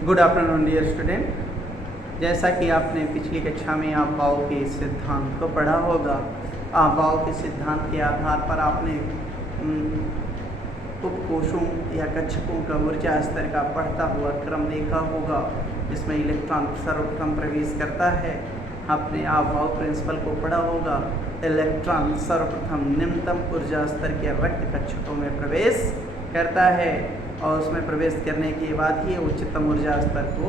Good afternoon dear student. जैसा कि आपने पिछली कक्षा में आपबाओ के सिद्धांत को पढ़ा होगा, आपबाओ के सिद्धांत के आधार पर आपने उपकोशों या कक्षकों का ऊर्जा स्तर का बढ़ता हुआ क्रम देखा होगा, जिसमें इलेक्ट्रॉन सर्वप्रथम प्रवेश करता है। आपने आपबाओ प्रिंसिपल को पढ़ा होगा। इलेक्ट्रॉन सर्वप्रथम निम्नतम ऊर्जा स्तर के रक्त कक्षकों में प्रवेश करता है और उसमें प्रवेश करने के बाद ही उच्चतम ऊर्जा स्तर को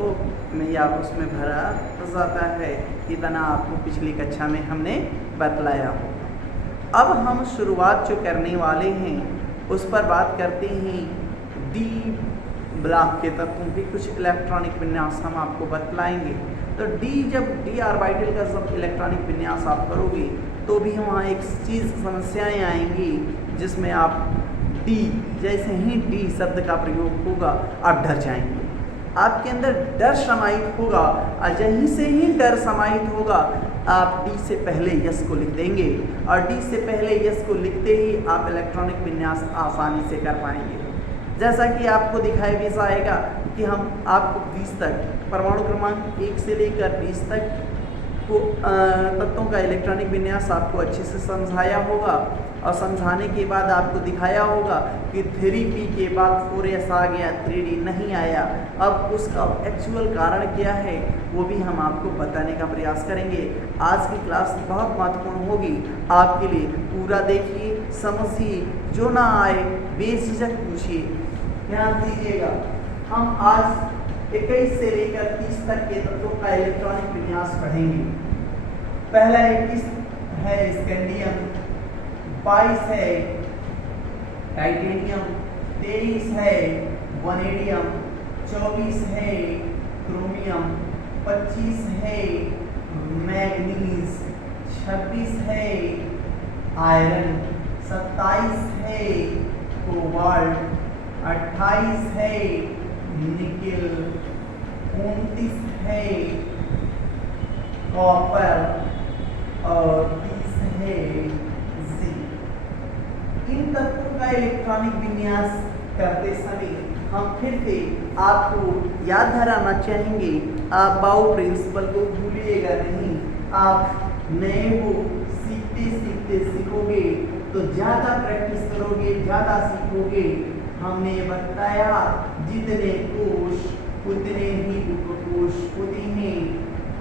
या उसमें भरा जाता है। इतना आपको पिछली कक्षा में हमने बतलाया होगा। अब हम शुरुआत जो करने वाले हैं उस पर बात करते हैं। डी ब्लॉक के तत्वों की कुछ इलेक्ट्रॉनिक विन्यास हम आपको बतलाएंगे। तो जब डी ऑर्बिटल का सब इलेक्ट्रॉनिक विन्यास आप करोगे तो भी वहाँ एक चीज़ समस्याएं आएंगी, जिसमें आप डी जैसे ही डी शब्द का प्रयोग होगा आप डर जाएंगे। आपके अंदर डर समाहित होगा और यहीं से ही डर समाहित होगा, आप डी से पहले यस को लिख देंगे और डी से पहले यस को लिखते ही आप इलेक्ट्रॉनिक विन्यास आसानी से कर पाएंगे। जैसा कि आपको दिखाई भी जाएगा कि हम आपको 20 तक परमाणु क्रमांक 1 से लेकर 20 तक को तत्वों का इलेक्ट्रॉनिक विन्यास आपको अच्छे से समझाया होगा और समझाने के बाद आपको दिखाया होगा कि 3p के बाद 4s आ गया, 3d नहीं आया। अब उसका एक्चुअल कारण क्या है वो भी हम आपको बताने का प्रयास करेंगे। आज की क्लास बहुत महत्वपूर्ण होगी आपके लिए। पूरा देखिए, समझिए, जो ना आए बेझिझक पूछिए, ध्यान दीजिएगा। हम आज 21 से लेकर 30 तक के तत्वों का इलेक्ट्रॉनिक विन्यास पढ़ेंगे। पहला 21 है स्कैंडियम, 22 है टाइटेनियम, 23 है वनेडियम, 24 है क्रोमियम, 25 है मैग्नीज, 26 है आयरन, 27 है कोबाल्ट, 28 है निकेल, 29 है कॉपर और 30 है जिंक। इन तत्वों का इलेक्ट्रॉनिक विन्यास करते समय हम फिर से आपको याद दिलाना चाहेंगे, आप बाउ प्रिंसिपल को भूलिएगा नहीं। आप नए हो, सीखते सीखते सीखोगे तो ज़्यादा प्रैक्टिस करोगे, ज़्यादा सीखोगे। हमने बताया जितने कोश उतने ही उपकोश होते हैं।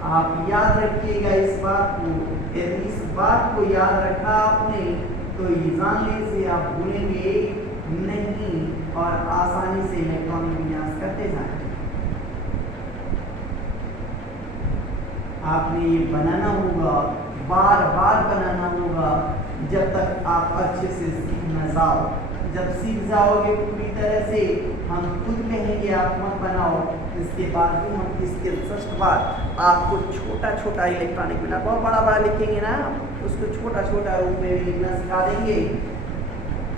आप याद रखिएगा इस बात को। यदि इस बात को याद रखा आपने तो जानने से आप भूलेंगे नहीं और आसानी से इलेक्ट्रॉनिक विन्यास करते जाएंगे। आपने ये बनाना होगा, बार बार बनाना होगा जब तक आप अच्छे से सीख न जाओ। जब सीख जाओगे पूरी तरह से, हम खुद कहेंगे आप मत बनाओ, इसके बाद भी हम इसके जस्ट बाद आपको छोटा छोटा इलेक्ट्रॉनिक विन्यास, बहुत बड़ा बड़ा लिखेंगे ना, उसको छोटा छोटा रूप में भी लिखना सिखा देंगे।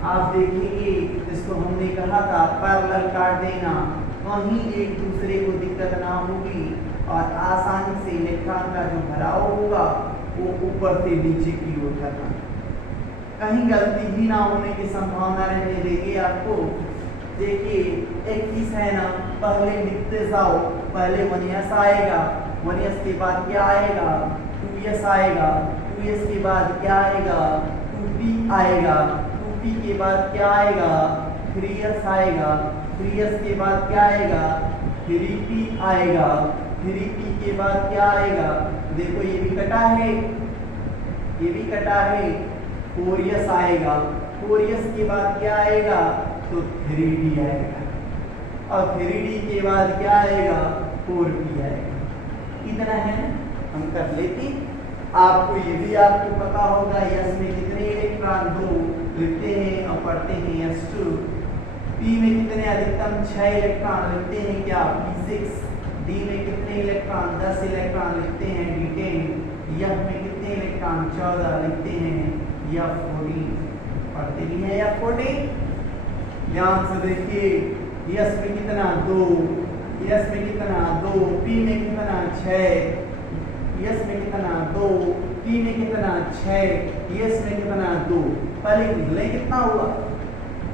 आप देखेंगे, इसको हमने कहा था पैरेलल काट देना, कहीं एक दूसरे को दिक्कत ना होगी और आसानी से इलेक्ट्रॉन का जो भराव होगा वो ऊपर से नीचे की ओर करना, कहीं गलती भी ना होने की संभावना रहने देगी आपको। देखिए 21 है ना, पहले लिखते जाओ। पहले 1s आएगा, 1s के बाद क्या आएगा, 2s आएगा, 2s के बाद क्या आएगा, 2p आएगा, 2p के बाद क्या आएगा, 3s आएगा, 3s के बाद क्या आएगा, 3p आएगा, 3p के बाद क्या आएगा, देखो ये भी कटा है, ये भी कटा है, 4s आएगा, 4s के बाद क्या आएगा, तो 3d आएगा और 3d के बाद क्या आएगा, 4p आएगा। इतना है हम कर लेते। आपको ये भी आपको पता होगा s में कितने इलेक्ट्रॉन, 2 लिखते हैं और पढ़ते हैं s2। p में कितने अधिकतम 6 इलेक्ट्रॉन लिखते हैं क्या, p6। d में कितने इलेक्ट्रॉन, 10 इलेक्ट्रॉन लिखते हैं, d10। f में कितने इलेक्ट्रॉन, 14 लिखते हैं, f14। पढ़ते भी हैं f14। ध्यान से देखिए, यस में कितना 2, यस में कितना 2, पी में कितना 6, यस में कितना 2, पी में कितना 6, यस में कितना 2। पहले निकले कितना हुआ,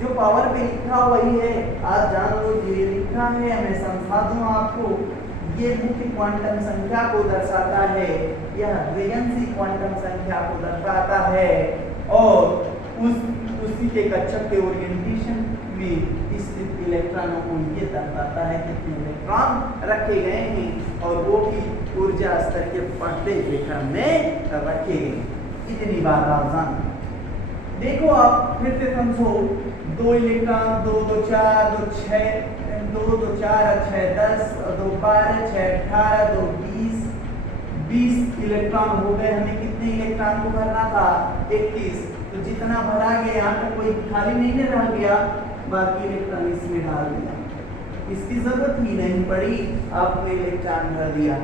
जो पावर पे लिखा वही है। आज जान लो ये लिखा है हमें समझा दूं आपको, ये मुख्य क्वांटम संख्या को दर्शाता है, यह द्विअंशी क्वांटम संख्या को दर्शाता है और उसी के कक्षक के ओरिएंटेशन में स्थित इलेक्ट्रॉनों को ये दर्शाता है कितने इलेक्ट्रॉन रखे गए हैं और वो भी ऊर्जा स्तर के बढ़ते हुए क्रम में रखे गए। इतनी बात आप जान। देखो आप फिर से समझो, 2 इलेक्ट्रॉन 2 2 4 2 6 2 2 4 6 10 2 12 6 18 2 20 इलेक्ट्रॉन हो गए। हमें कितने इलेक्ट्रॉन को भरना था? 31। तो जितना भरा गया यहाँ तक कोई खाली नहीं रह गया, बाकी इलेक्ट्रॉन इसमें डाल दिया, इसकी जरूरत ही नहीं पड़ी, आपने इलेक्ट्रॉन भर दिया,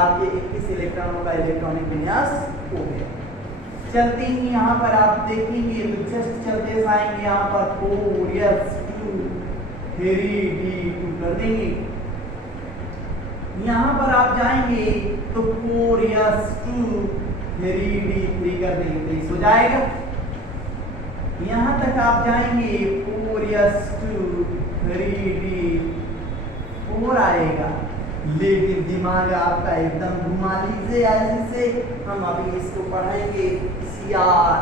आपके 21 इलेक्ट्रॉनों का इलेक्ट्रॉनिक विन्यास हो गया। चलते ही यहाँ पर आप देखेंगे तो जस्ट चलते जाएंगे, यहाँ पर 4s2 3d2 कर देंगे। यहाँ पर आप जाएंगे तो 4s2 3d3 कर देंगे, 23 हो जाएगा। यहाँ तक आप जाएंगे 4s2 3d4 आएगा, लेकिन दिमाग आपका एकदम घुमा लीजिए ऐसे से। हम अभी इसको पढ़ेंगे Cr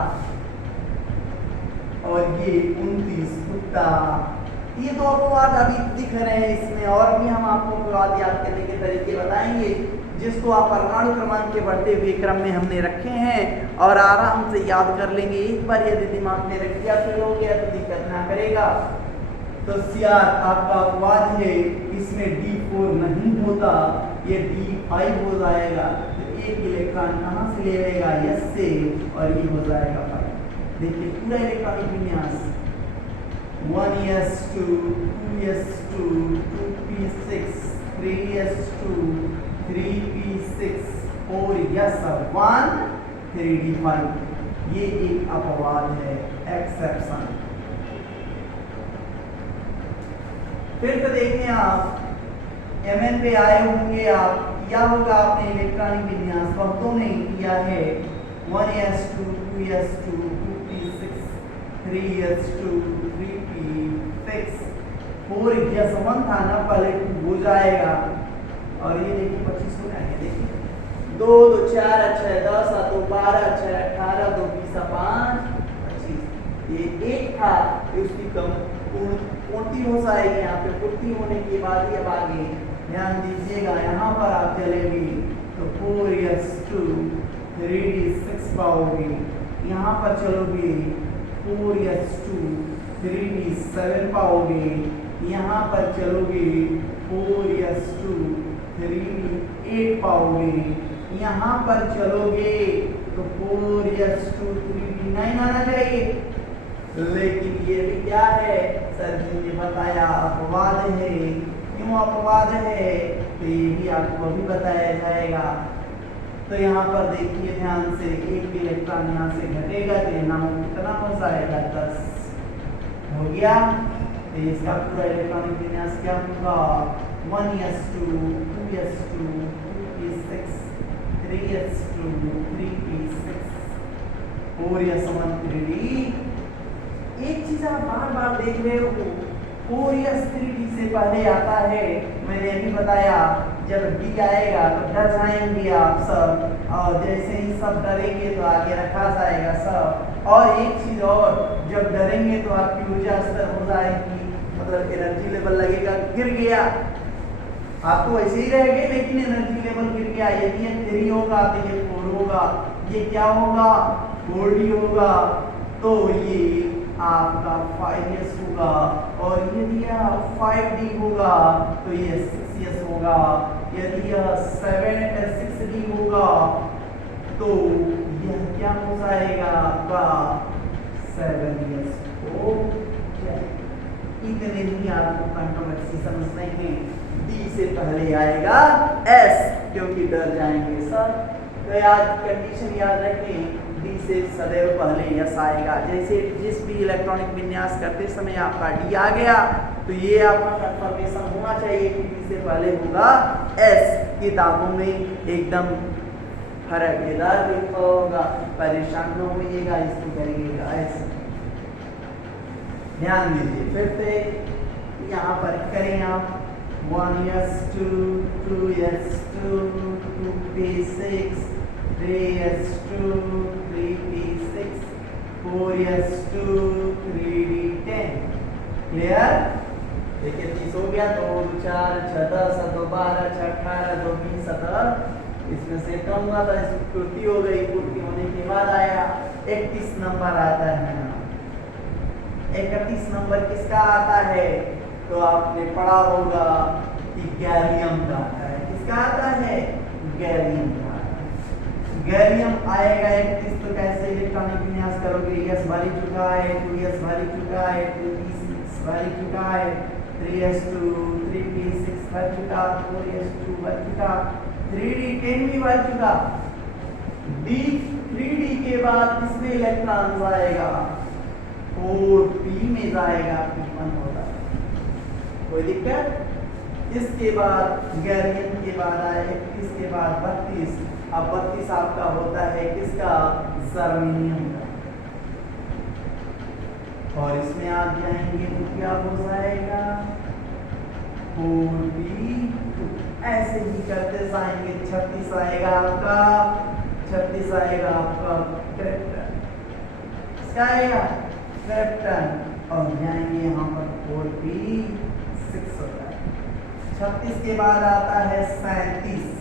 और ये 29 कुत्ता। ये दो अपवाद अभी दिख रहे हैं इसमें, और भी हम आपको अपवाद याद करने के तरीके बताएंगे जिसको आप परमाणु क्रमांक के बढ़ते हुए क्रम में हमने रखे हैं और आराम से याद कर लेंगे। एक बार यदि दिमाग में रख दिया फिर हो गया तो दिक्कत ना करेगा। तो Cr आपका अपवाद है, इसमें D4 नहीं होता, ये D5 हो जाएगा। तो एक इलेक्ट्रॉन कहाँ से ले लेगा? S से, और ये हो जाएगा 5। देखिए पूरा इलेक्ट्रॉनिक विन्यास 1s2 2s2 2p6 3s2 3p6 4s1 3d5। ये एक अपवाद है, एक्सेप्शन। फिर तो देखें आप Mn पे आए होंगे आप, किया होगा आपने इलेक्ट्रॉनिक विन्यास, बहुतों ने किया है 1s2 2s2 2p6 3s2 3p6 4s1 था ना, पहले 2 हो जाएगा और ये देखिए 25 हो जाएगा। देखिए 2 2 4 6 10 2 12 6 18 2 20 5 25, ये 1 था, उसकी कम पूर्ति हो जाएगी। यहाँ पे पूर्ति होने के बाद ही अब आगे ध्यान दीजिएगा, यहाँ पर आप चलेंगे तो 4s2 3d6 पाओगे, यहाँ पर चलोगे 4s2 3d7 पाओगे, यहाँ पर चलोगे 4s2 3d8 पाओगे, यहाँ पर चलोगे तो 4s2 3d9 आना चाहिए। लेकिन ये भी क्या है? सर जी ने बताया अपवाद है। क्यों अपवाद है? तो ये भी आपको अभी बताया जाएगा। तो यहाँ पर देखिए ध्यान से, एक इलेक्ट्रॉन यहाँ से घटेगा तो नाम कितना हो जाएगा? 10 हो गया। तो इसका पूरा इलेक्ट्रॉनिक विन्यास क्या होगा? 1s2 2s2 2p6 3s2 3p6 4s1 3d। एक चीज आप बार बार देख रहे हो, 4s3d से पहले आता है, मैंने अभी बताया जब d आएगा तो डर जाएंगे आप सब, और जैसे ही सब डरेंगे तो आगे रखा जाएगा सब। और एक चीज और, जब डरेंगे तो आपकी ऊर्जा स्तर हो जाएगी, मतलब एनर्जी लेवल लगेगा गिर गया, आप तो ऐसे ही रहेंगे लेकिन एनर्जी लेवल गिर गया। यदि ये 3 होगा तो ये 4 होगा, ये क्या होगा? 4d होगा, तो ये आपका 5s होगा, और यदि यह 5d होगा तो ये 6s होगा, यदि यह 6d होगा तो यह क्या हो जाएगा? आपका 7s हो जाएगा। इतने ही आपको कंट्रोवर्सी समझने हैं। d से पहले आएगा s, क्योंकि डर जाएंगे सर। तो याद कंडीशन याद रखें, d से सदैव पहले s आएगा। जैसे जिस भी इलेक्ट्रॉनिक विन्यास करते समय आपका d आ गया तो ये आपका कंफर्मेशन होना चाहिए कि d से पहले होगा s। किताबों में एकदम फर्केदार लिखा होगा, परेशान न होइएगा, इसको करिएगा ऐसे। ध्यान दीजिए फिर से यहाँ पर करें आप 1s2, 2s2, 2p6, 3s2, 3p6, 4s2, 3d10। Clear? देखिए 30 हो गया, 2 4 6 10 7 12 6 18 2 20 17, इसमें से कम हुआ था, इसकी पूर्ति हो गई। पूर्ति होने के बाद आया 31 नंबर आता है ना। 31 नंबर किसका आता है? तो आपने पढ़ा होगा कि गैलियम का आता है। किसका आता है? गैलियम का आता है। गैलियम आएगा 31, तो कैसे इलेक्ट्रॉनिक विन्यास करोगे? s भरी चुका है, 2s भरी चुका है, 2p6 भरी चुका है, 3s2, 3p6 भर चुका, 4s2 भर चुका, 3d10 भी भर चुका। 3d के बाद किसमें इलेक्ट्रॉन आएगा? 4p में जाएगा, p1 होगा। कोई दिक्कत? इसके बाद गैलियम के बाद आए 31 के बाद 32। अब 32 आपका होता है किसका? जर्मेनियम का। और इसमें आप जाएंगे तो क्या हो जाएगा? 4p2। ऐसे ही करते जाएंगे। 36 आएगा आपका, 36 आएगा आपका क्रिप्टन। क्या आएगा? क्रिप्टन। और जाएंगे यहाँ पर 4p6 होता है। 36 के बाद आता है 37।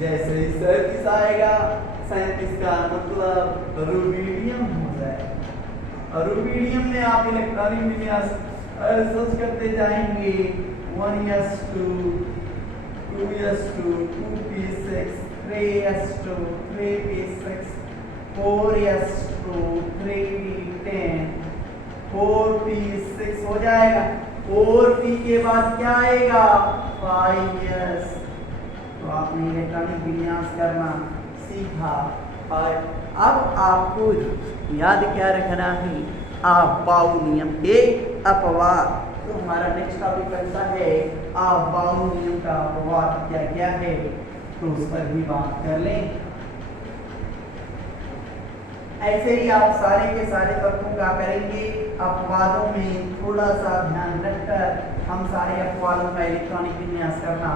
जैसे 37 आएगा, 37 का मतलब रुबिडियम हो जाएगा। और रुबिडियम में आप इलेक्ट्रॉनिक विन्यास सर्च करते जाएंगे। 1s2, 2s2, 2p6, 3s2, 3p6, 4s2, 3d10, 4p6 हो जाएगा। 4p के बाद क्या आएगा? 5s। तो आपने इलेक्ट्रॉनिक विन्यास करना सीखा। और अब आपको याद क्या रखना है? अबाउ नियम के अपवाद। तो हमारा नेक्स्ट टॉपिक बनता है अबाउ नियम का अपवाद क्या क्या है, तो उस पर भी बात कर लें। ऐसे ही आप सारे के सारे तत्वों का करेंगे। अपवादों में थोड़ा सा ध्यान रखकर हम सारे अपवादों का इलेक्ट्रॉनिक विन्यास करना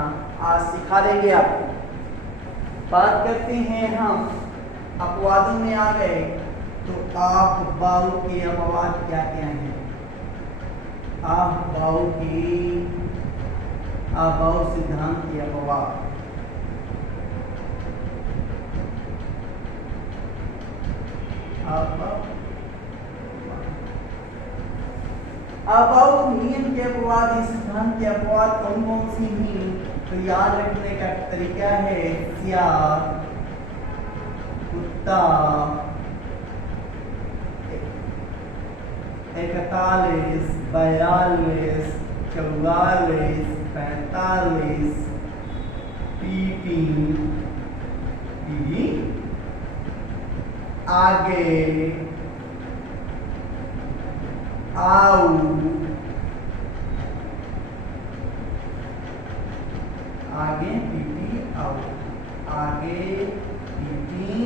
आज सिखा देंगे आपको। बात करते हैं हम अपवादों में आ गए तो अबाउ के अपवाद क्या क्या हैं? अबाउ सिद्धांत के अपवाद। अबाउ नियम के अपवाद, इस सिद्धांत के अपवाद कौन कौन सी हैं? तो याद रखने का तरीका है सियार, कुत्ता, 41, 42, 44, 45, पीटी, आगे, आओ, आगे पीटी आओ, आगे पीटी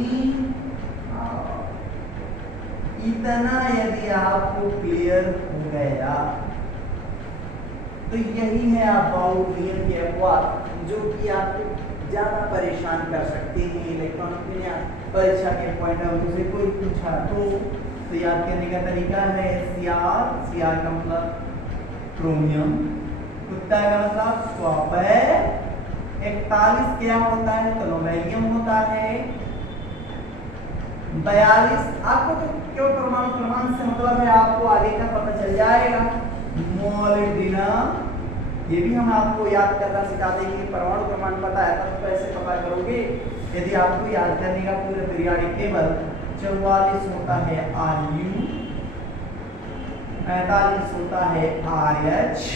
आओ। इतना यदि आपको क्लियर हो गया तो यही है अबाउ नियम के अपवाद, जो कि आपको ज्यादा परेशान कर सकते हैं इलेक्ट्रॉनिक विन्यास परीक्षा के पॉइंट ऑफ व्यू से। कोई पूछा तो याद करने का तरीका है सियार, सियार का मतलब क्रोमियम, कुत्ता का मतलब कॉपर, 41 क्या होता है? तो नोबेलियम होता है। 42 आपको तो क्यों परमाणु क्रमांक से मतलब है, आपको आगे का पता चल जाएगा। मोलिब्डेनम, ये भी हम आपको याद करना सिखा देंगे। परमाणु क्रमांक पता है तब तो ऐसे पता करोगे यदि आपको याद करने का पूरा पीरियोडिक टेबल। 44 होता है Ru, 45 होता है RH,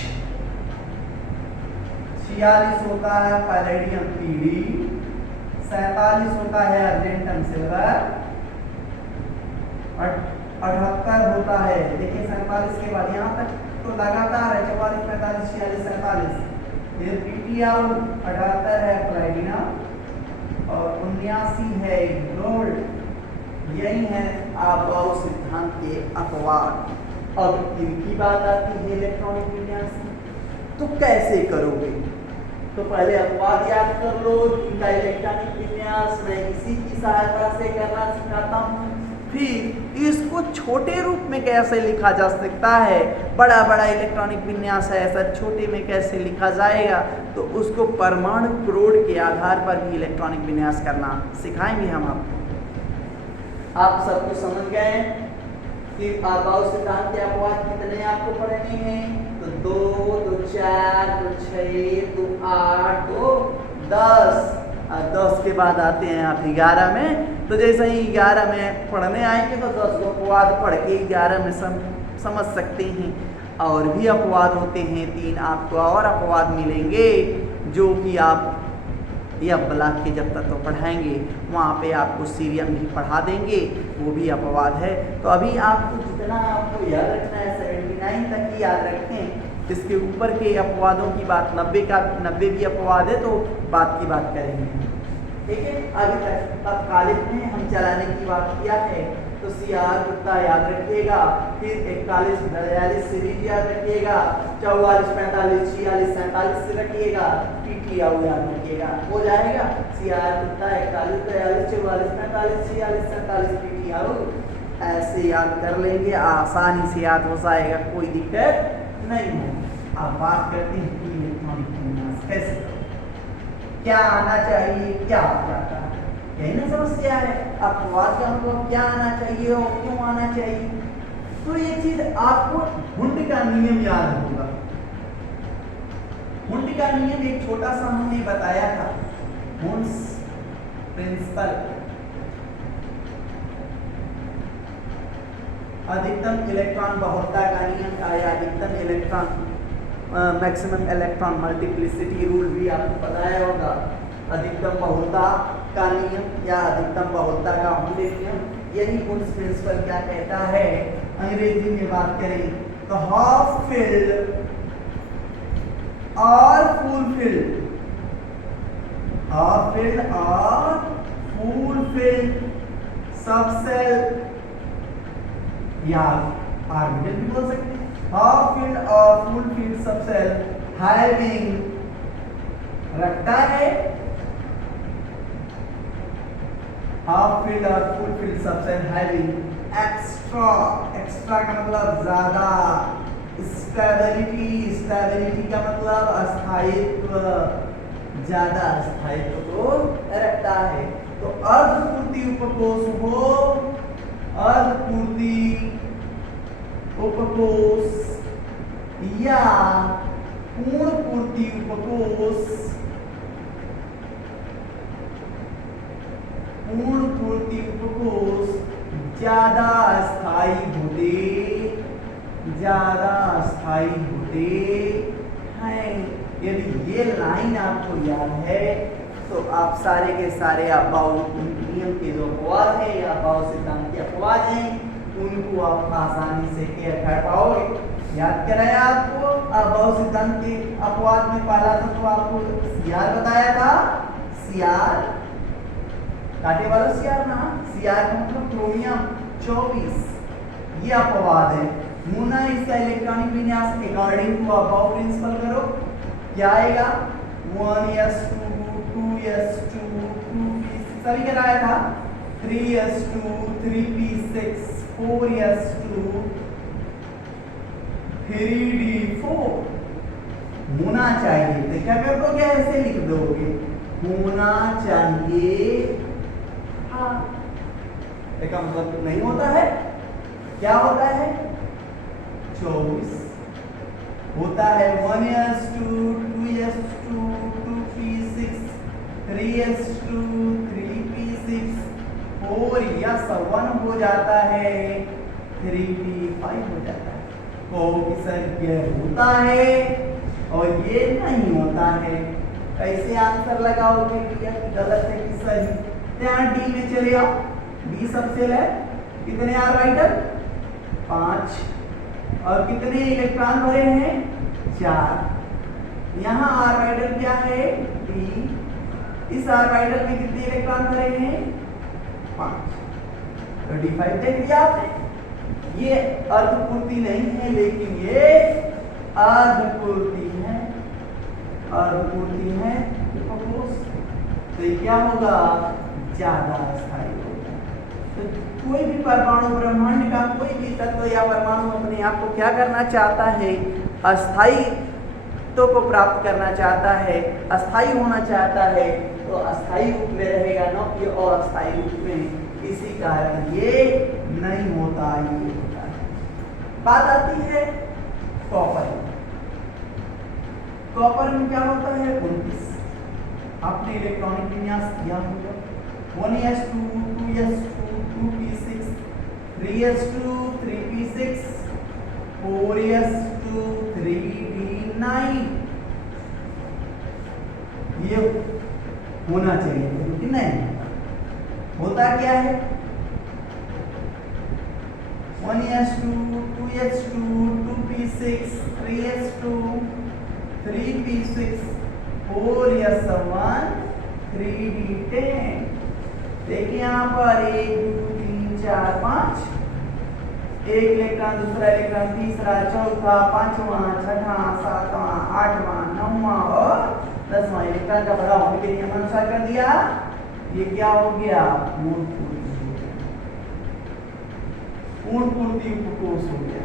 46 होता है पैलेडियम Pd, 47 होता है अर्जेंटम सिल्वर, 78 होता है। देखिए 47 के बाद यहाँ तक तो लगातार है 44, 45, 46, 47। फिर Pd आउट 78 है प्लेटिनम और 79 है गोल्ड। यही है अबाउ सिद्धांत के अपवाद। अब इनकी बात आती है इलेक्ट्रॉनिक विन्यास की। तो कैसे करोगे? तो पहले अपवाद याद कर लो, इनका इलेक्ट्रॉनिक विन्यास मैं इसी की सहायता से करना सिखाता हूँ। फिर इसको छोटे रूप में कैसे लिखा जा सकता है, बड़ा बड़ा इलेक्ट्रॉनिक विन्यास है, ऐसा छोटे में कैसे लिखा जाएगा, तो उसको परमाणु क्रोड के आधार पर भी इलेक्ट्रॉनिक विन्यास करना सिखाएंगे हम आपको। आप सबको समझ गए कि आबाऊ सिद्धांत के अपवाद कितने आपको पढ़ने हैं? तो 2, तो 4, तो 6, तो 8, तो 10। 10 के बाद आते हैं आप 11 में। तो जैसे ही 11 में पढ़ने आएंगे तो 10 को अपवाद पढ़ के 11 में समझ सकते हैं। और भी अपवाद होते हैं 3, आपको और अपवाद मिलेंगे जो कि आप यह ब्लॉक के जब तक तो पढ़ाएंगे वहाँ पे आपको सीरियम भी पढ़ा देंगे, वो भी अपवाद है। तो अभी आपको जितना आपको याद रखना है 79 तक ही याद रखें। इसके ऊपर के अपवादों की बात 90 भी अपवाद है, तो बात की बात करेंगे। ठीक है, अभी तक तत्कालिक में हम चलाने की बात किया है, तो CR कुत्ता याद रखिएगा, फिर 41 42 सीरीज याद रखिएगा, 44 45 46 47 से रखिएगा, PTO याद रखिएगा, हो जाएगा। CR कुत्ता 41 42 44 45 46 47 PTO ऐसे याद कर लेंगे, आसानी से याद हो जाएगा, कोई दिक्कत नहीं है। अब बात करते हैं कि इलेक्ट्रॉनिक विन्यास कैसे, क्या आना चाहिए, क्या आता है, यही ना समस्या है। अपवाद का मतलब क्या आना चाहिए और क्यों आना चाहिए। तो ये चीज आपको हुंड का नियम याद होगा। हुंड का नियम एक छोटा सा हमने बताया था, हुंड्स प्रिंसिपल। अधिकतम इलेक्ट्रॉन बहुलता का नियम आया, अधिकतम electron maximum electron multiplicity rule भी आपको बताया होगा। अधिकतम बहुलता का नियम या अधिकतम बहुलता का हुंड नियम, यही हुंड्स प्रिंसिपल क्या कहता है। अंग्रेजी में बात करें तो हाफ फिल्ड और फुल फिल्ड, हाफ फिल्ड और फुल फिल्ड सबसेल या ऑर्बिटल भी बोल सकते हैं। हाफ फील्ड और फुल फील्ड सबसेल हैविंग रखता है, हाफ फील्ड और full field subshell having extra, extra का मतलब ज्यादा, स्टेबिलिटी, स्टेबिलिटी का मतलब अस्थायित्व, ज्यादा अस्थायित्व को रखता है। तो अर्धपूर्ति उपकोष हो, अर्धपूर्ति उपकोष या पूर्ण पूर्ति उपकोष, पूर्ण पूर्ति उपकोष ज्यादा अस्थायी होते, ज्यादा अस्थायी होते हैं। यदि ये लाइन आपको याद है तो आप सारे के सारे अबाऊ नियम के जो अपवाद है या अबाऊ सिद्धांत के अपवाद हैं उनको आप आसानी से क्लियर कर पाओगे। याद कराया आपको अबाऊ सिद्धांत के अपवाद में पहला तो आपको CR बताया था। CR काटे वाला CR ना, CR का मतलब क्रोमियम 24, ये अपवाद है। मूना इसका इलेक्ट्रॉनिक विन्यास अकॉर्डिंग टू अबाऊ प्रिंसिपल करो, क्या आएगा 1s2 2s2 2p6 सभी कराया था, 3s2 3p6 4s2 3d4 होना चाहिए। तो क्या कर दोगे, ऐसे लिख दोगे होना चाहिए। हाँ, इसका मतलब नहीं होता है, क्या होता है 24 होता है 1s2 2s2 2p6 3s2 3p6 4 yes 1 हो जाता है 3p5 हो जाता है। कोएफिशिएंट ये होता है और ये नहीं होता है। कैसे आंसर लगाओगे भैया, गलत है कि सही। यहाँ डी में चले आओ, डी सबसेल है, कितने ऑर्बिटल 5 और कितने इलेक्ट्रॉन भरे हैं 4। यहाँ ऑर्बिटल क्या है डी, इस ऑर्बिटल में कितने इलेक्ट्रॉन भरे हैं 5, तो D5 देख लिया आपने। ये अर्धपूर्ति नहीं है लेकिन ये अर्धपूर्ति है, अर्धपूर्ति है हिप्पोकोस, तो ये क्या होगा, ज्यादा अस्थायी होगा। तो कोई भी परमाणु, ब्रह्मांड का कोई भी तत्व या परमाणु अपने आप को क्या करना चाहता है, अस्थायित्व को प्राप्त करना चाहता है, अस्थायी होना चाहता है, तो अस्थायी रूप में रहेगा, न कि अस्थायी रूप में। इसी कारण ये नहीं होता, ये होता है। बात आती है कॉपर। कॉपर में क्या होता है, 29। आपने इलेक्ट्रॉनिक विन्यास किया होगा, 1s2 2s2 2p6 3s2 3p6 4s2 3p9, ये होना चाहिए, लेकिन नहीं होता। क्या है, 1s2 2s2 2p6 3s2 3p6 4s1 3d10। देखिए यहाँ पर 1 2 3 4 5, एक इलेक्ट्रॉन, दूसरा इलेक्ट्रॉन, तीसरा, चौथा, पांचवा, छठा, सातवां, आठवां, नौवां और 10वां इलेक्ट्रॉन का भरा होने के नियम अनुसार कर दिया। ये क्या हो गया, पूर्ण पूर्ति हो गया, पूर्ण पूर्ति उपकोष हो गया।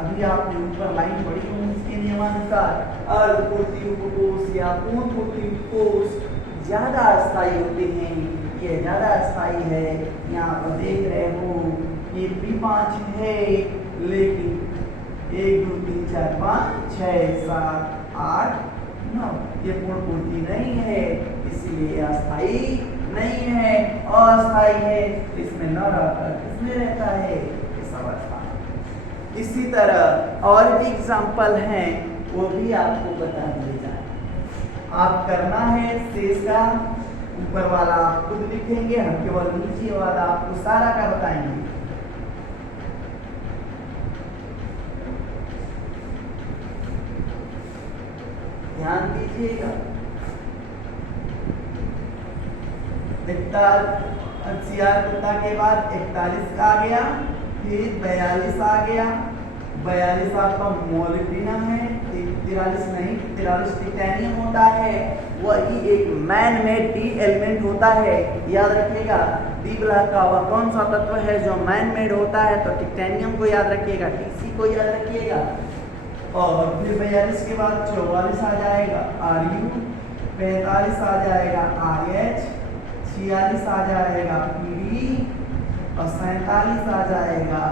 अभी आपने ऊपर लाइन पढ़ी होगी, इसके नियमानुसार अर्धपूर्ति उपकोष या पूर्ण पूर्ति उपकोष ज्यादा अस्थायी होते हैं। ये ज्यादा अस्थायी है, यहाँ पर देख रहे हो ये P5 है, लेकिन 1 2 3 4 5 6 7 8 9 ये पूर्ण पूर्ति नहीं है, इसलिए अस्थायी नहीं है, अस्थायी है, इसमें न रहकर इसमें रहता है इस अवस्था। इसी तरह और भी एग्जाम्पल हैं, वो भी आपको बता दिए जाए। आप करना है शेष का, ऊपर वाला आप खुद लिखेंगे, हम केवल नीचे वाला आपको सारा का बताएंगे। ध्यान दीजिएगा, 41 कुत्ता के बाद 41 आ गया, फिर 42 आ गया, 42 आपका मोलिब्डेनम है, 43 नहीं, 43 टिटेनियम होता है, वही एक मैन मेड डी एलिमेंट होता है। याद रखिएगा, डी ब्लॉक का वह कौन सा तत्व है जो मैन मेड होता है, तो टिटेनियम को याद रखिएगा, टीसी को याद रखिएगा। और फिर 42 के बाद 44 आ जाएगा Ru, 45 आ जाएगा RH, 46 आ जाएगा Pd और 47 आ जाएगा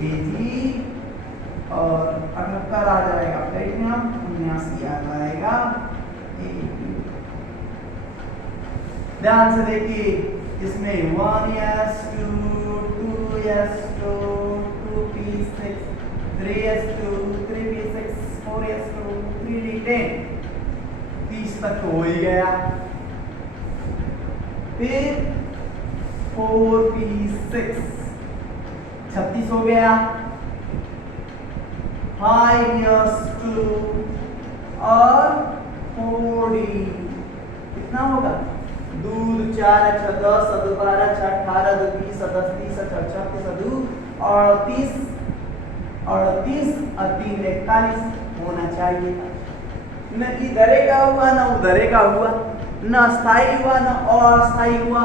Ag और 78 आ जाएगा प्लेटिनम, 79 आ जाएगा Ag। ध्यान से देखिए, इसमें 1s2 2s2 2p6 3s2 3p6 4s2 3d10, 30 तक हो ही गया। फिर 4p6 36 हो गया, 5s2 और 4d कितना होगा, 2 4 6 10 7 12 6 18 2 20 10 30 36 38 और 30 और 3 41 होना चाहिए। न इधरे का हुआ न उधरे का हुआ, न अस्थायी हुआ न अस्थायी हुआ।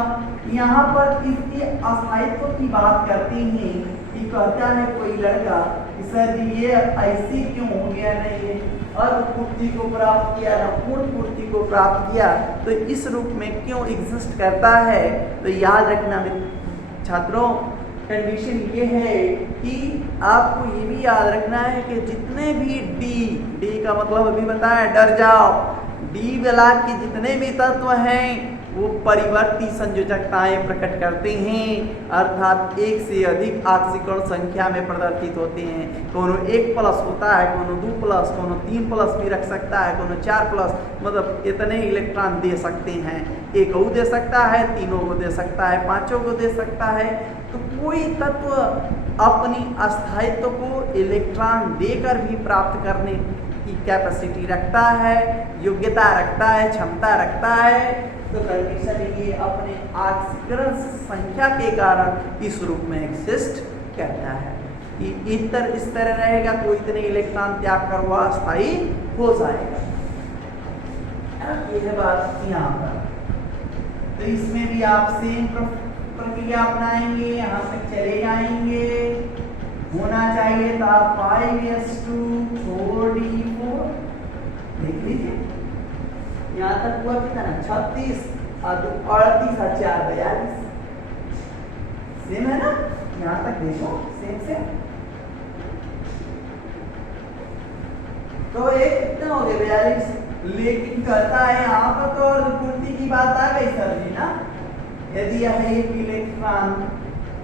यहाँ पर इसके अस्थायित्व की बात करते हैं कि कहता है कोई लड़का कि सर ये ऐसे क्यों हो गया, नहीं है अर्धपूर्ति को प्राप्त किया न पूर्ण पूर्ति को प्राप्त किया, तो इस रूप में क्यों एग्जिस्ट करता है। तो याद रखना छात्रों, कंडीशन ये है कि आपको ये भी याद रखना है कि जितने भी डी का मतलब अभी बताया, डर जाओ, डी ब्लॉक के जितने भी तत्व हैं वो परिवर्ती संयोजकताएं प्रकट करते हैं, अर्थात एक से अधिक ऑक्सीकरण संख्या में प्रदर्शित होते हैं। कोनो 1+ होता है, कोनो 2+, कोनो 3+ भी रख सकता है, कोनो 4+, मतलब इतने इलेक्ट्रॉन दे सकते हैं। 1 को दे सकता है, 3 को दे सकता है, 5 को दे सकता है। तो कोई तत्व अपनी अस्थायित्व को इलेक्ट्रॉन देकर भी प्राप्त करने की कैपेसिटी रखता है, योग्यता रखता है, क्षमता रखता है, तो कंडीशन ये अपने ऑक्सीकरण संख्या के कारण इस रूप में एग्जिस्ट करता है। इस तरह रहेगा तो इतने इलेक्ट्रॉन त्याग कर वह अस्थायी हो जाएगा। ये है बात यहाँ पर। तो इसमें भी आप सेम प्रक्रिया अपनाएंगे, यहाँ तक चले जाएंगे। होना चाहिए था 5s2 4d4, देख लीजिए यहाँ तक हुआ कितना 36 और 38 और 4 42, सेम है ना। यहाँ तक देखो सेम से। तो एक कितना हो गया 42, लेकिन कहता है यहाँ पर तो पूर्ति की बात आ गई सर जी ना। यदि यह एक इलेक्ट्रॉन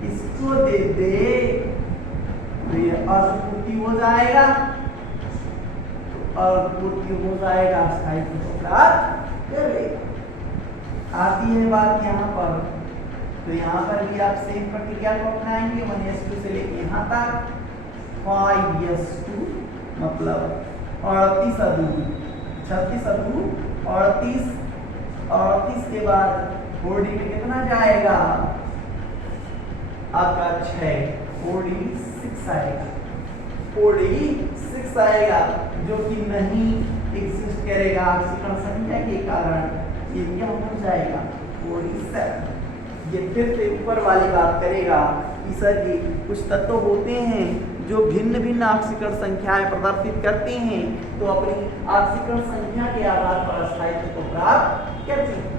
इसको दे दे तो ये अर्धपूर्ति हो जाएगा, अर्धपूर्ति हो जाएगा, स्थायित्व को प्राप्त कर लेगा। आती है बात यहाँ पर। तो यहाँ पर भी आप सेम प्रक्रिया को अपनाएंगे 1s2 से लेके यहाँ तक 5s2 मतलब 38 अदूर 36 अदूर 38, 38 के बाद 4d में कितना जाएगा आपका 6, 4d6 आएगा, 4d6 आएगा जो कि नहीं एग्जिस्ट करेगा ऑक्सीकरण संख्या के कारण। ये क्या हो जाएगा 47। ये फिर से ऊपर वाली बात करेगा कि सर जी कुछ तत्व होते हैं जो भिन्न भिन्न ऑक्सीकरण संख्याएं प्रदर्शित करते हैं, तो अपनी ऑक्सीकरण संख्या के आधार पर स्थायित्व को प्राप्त करते हैं।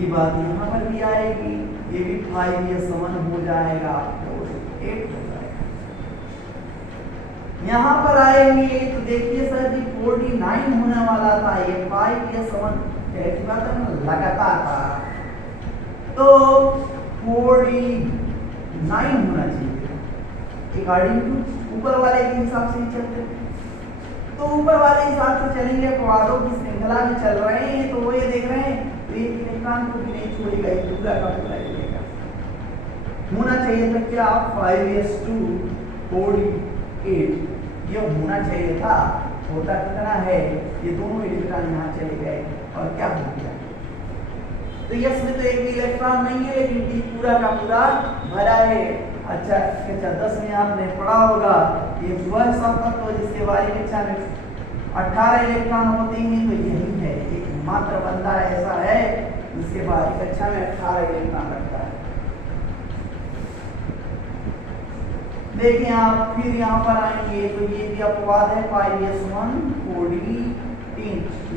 ये बात यहाँ पर भी आएगी, ये भी 5s1 हो जाएगा, 8 हो जाएगा। यहाँ पर आएंगे तो देखिए सर जी 49 होने वाला था, ये 5s1 कैसी बात है ना, लगातार था, तो 49 होना चाहिए अकॉर्डिंग टू ऊपर वाले के हिसाब से ही चलते। तो ऊपर वाले हिसाब से चलेंगे, अपवादों की श्रृंखला में चल रहे हैं, तो वो ये देख रहे हैं तो एक इलेक्ट्रॉन को भी नहीं छोड़ेगा, पूरा का पूरा लेगा। होना चाहिए था क्या 5s2 48, ये होना चाहिए था, होता कितना है, ये दोनों इलेक्ट्रॉन यहाँ चले गए और क्या हो गया। तो यस में तो एक भी इलेक्ट्रॉन नहीं है, लेकिन डी पूरा का पूरा भरा है। अच्छा 10 में आपने पढ़ा होगा ये वह सब तत्व जिसके बारे में 18 इलेक्ट्रॉन होते हैं, तो यही है एकमात्र बंदा ऐसा है जिसके बारे कक्षा में 18 इलेक्ट्रॉन रखता है। देखिए आप फिर यहाँ पर आएंगे तो ये भी अपवाद है 5s1 4d3,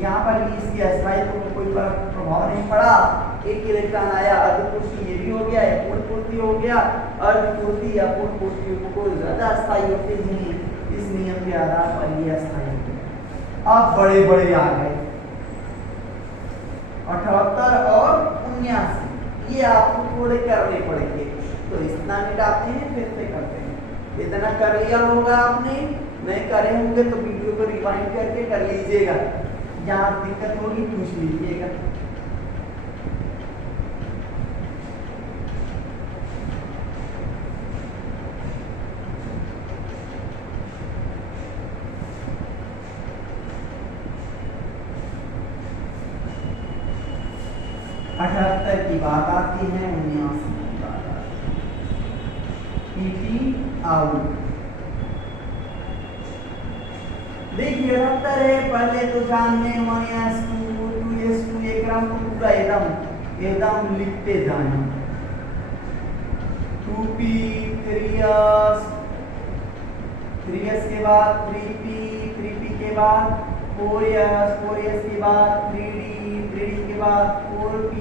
यहाँ पर भी इसकी अस्थायित्व को कोई प्रभाव नहीं पड़ा। एक इलेक्ट्रॉन आया, अर्धपूर्ति ये भी हो गया, पूर्ण पूर्ति हो गया। अर्धपूर्ति या पूर्ण पूर्ति को ज्यादा अस्थायी होते हैं, इस नियम के आधार पर ये अस्थायी होते हैं। अब बड़े बड़े आ गए 78 और 79, ये आपको थोड़े करने पड़ेंगे, तो इतना मिटाते हैं फिर से करते हैं। इतना कर लिया होगा आपने, नहीं करे होंगे तो वीडियो को रिवाइंड करके कर लीजिएगा, जहाँ दिक्कत होगी पूछ लीजिएगा। अठहत्तर की बात आती है, 79 की बात आती है, पीटी आउट। देखिए 78 है, पहले तो जानने 1s2 2s2 एक क्रम को पूरा एकदम लिखते जाना। 2p 3s, 3s के बाद 3p, 3p के बाद 4s, 4s के बाद 3d, 3d के बाद 4p,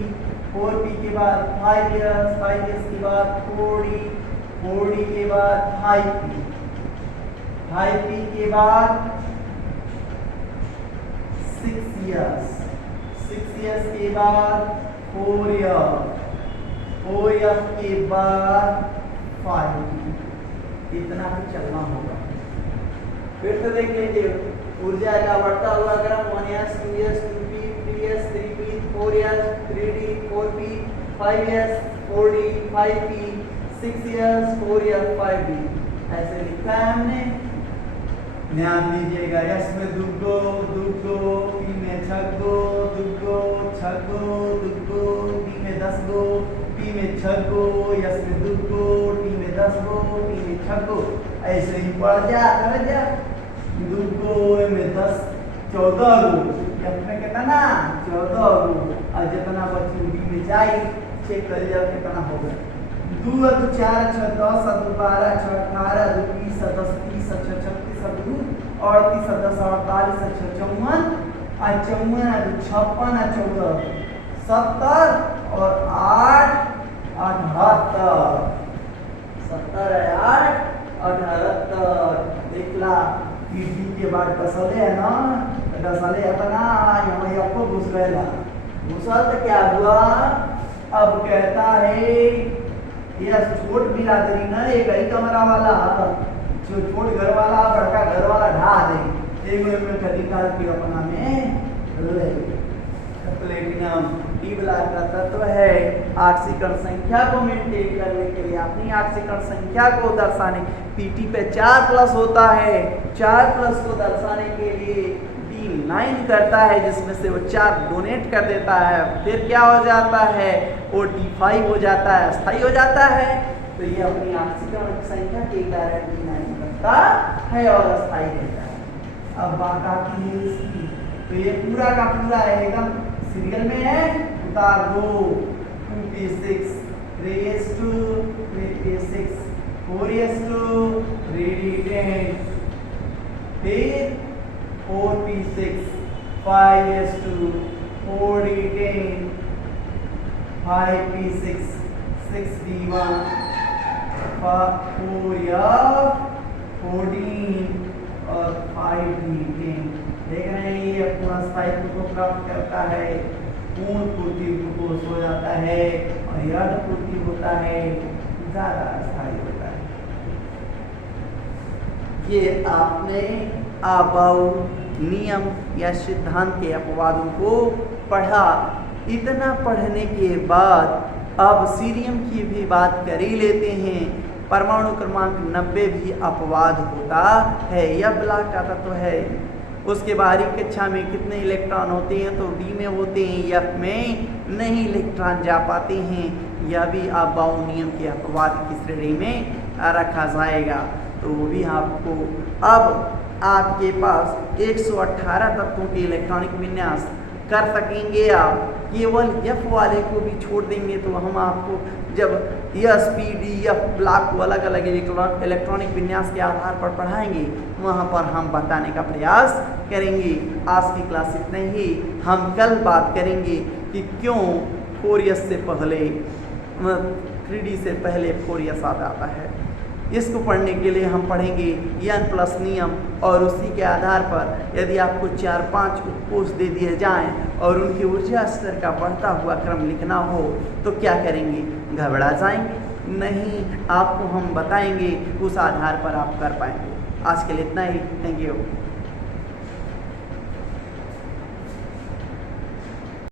4p के बाद 5s, 5s के बाद 4d, 4d के बाद 5p, 5p के बाद 6s, 6s के बाद 4f, 4f के बाद 5p, इतना भी चलना होगा। फिर से देख लीजिए ऊर्जा का बढ़ता हुआ क्रम 1s 2s 2p 3s 3p 4s 3d 4p 5s 4d 5p 6s 4f 5d, ऐसे लिखा है हमने। ध्यान दीजिएगा, यस में दुगो दुगो, पी में छगो दुगो छगो दुगो, पी में 10 गो, पी टी में 6 गो, यस में 2 गो, टी में 10 गो, टी में 6 गो, ऐसे ही पढ़ जा कर जा 2 गो में 10 14 गो, यस में कितना 14 गो, और जितना बची डी में जाए चेक कर जाओ कितना होगा। 2 2 4 6 10 2 12 6 18 2 20 10 30 6 36 2 38 10 48 6 54 54 56 14 70 और 8 78 70 8 78 देखला पीटी के बाद दसले है ना, दसले अपना यहाँ आपको घुस गया, घुसा तो क्या हुआ, अब कहता है यह छोट बिरादरी ना एक ही कमरा वाला जो छोट घर वाला बड़का घर वाला ढा दे एक में कदी काल के अपना में ले प्लेटिनम डी ब्लॉक का तत्व है ऑक्सीकरण संख्या को मेंटेन करने के लिए, अपनी ऑक्सीकरण संख्या को दर्शाने पीटी पे 4 प्लस होता है, 4 प्लस को दर्शाने के लिए D9 करता है जिसमें से वो 4 डोनेट कर देता है, फिर क्या हो जाता है वो D5 हो जाता है, अस्थाई हो जाता है। तो ये अपनी ऑक्सीकरण संख्या के कारण D9 करता है और अस्थाई रहता है। अब बात आती है इसकी, तो ये पूरा का पूरा एकदम सीरियल में है, उतार दो 2p6 3s2 3p6 4s2 3d10 फिर 4p6 5s2 4d10 5p6 6d1 4f 14 और 5d10 देख रहे हैं ये पूर्ण स्थायित्व को प्राप्त करता है, पूर्ण पूर्ति ग्लूकोज हो जाता है और यह पूर्ति होता है ज्यादा स्थायी होता है। ये आपने आबाऊ नियम या सिद्धांत के अपवादों को पढ़ा। इतना पढ़ने के बाद अब सीरियम की भी बात कर ही लेते हैं। परमाणु क्रमांक 90 भी अपवाद होता है, यह ब्लॉक का तत्व है। उसके बाहरी कक्षा में कितने इलेक्ट्रॉन होते हैं तो डी में होते हैं, एफ में नहीं इलेक्ट्रॉन जा पाते हैं। यह भी आबाऊ नियम के अपवाद की श्रेणी में रखा जाएगा। तो वो भी आपको अब आपके पास 118 तत्वों के इलेक्ट्रॉनिक विन्यास कर सकेंगे आप, केवल एफ वाले को भी छोड़ देंगे तो हम आपको जब S P D F block को अलग अलग इलेक्ट्रॉनिक विन्यास के आधार पर पढ़ाएंगे वहाँ पर हम बताने का प्रयास करेंगे। आज की क्लास इतना ही, हम कल बात करेंगे कि क्यों 4s से पहले 3D से पहले 4s आता है। इसको पढ़ने के लिए हम पढ़ेंगे n+ नियम और उसी के आधार पर यदि आपको 4-5 उपकोष दे दिए जाएं और उनकी ऊर्जा स्तर का बढ़ता हुआ क्रम लिखना हो तो क्या करेंगे, घबरा जाएंगे? नहीं, आपको हम बताएंगे, उस आधार पर आप कर पाएंगे। आज के लिए इतना ही। Thank you.